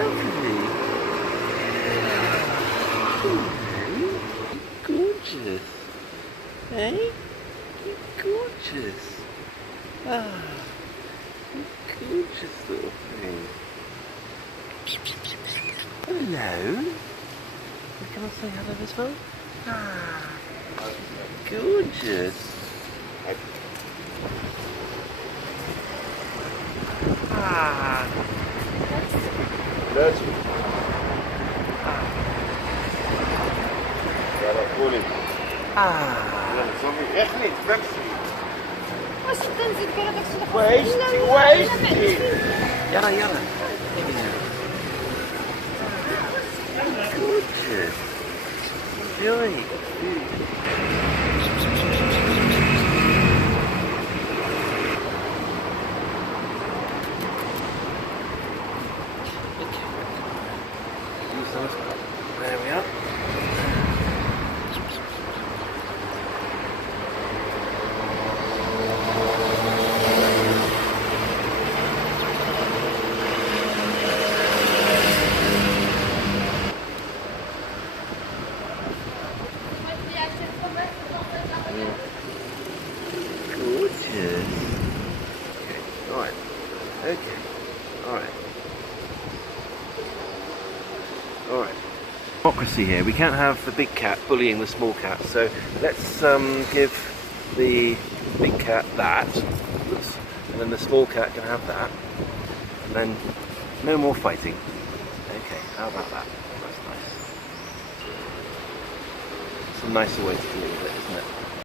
lovely. You're gorgeous. Eh? You're gorgeous. Ah, you gorgeous little thing. Hello. Can I say hello as well? Ah, gorgeous. Ah. Leuk. Ja, dat voel ik. Ah. Ja, dat zal ik echt niet. Wegzien. Yalla, yalla. Gorgeous. Joy. There we are. Gorgeous. Okay, alright. Okay, alright. Alright. Democracy here. We can't have the big cat bullying the small cat, so let's give the big cat that. Oops. And then the small cat can have that. And then no more fighting. Okay, how about that? That's nice. It's a nicer way to deal with it, isn't it?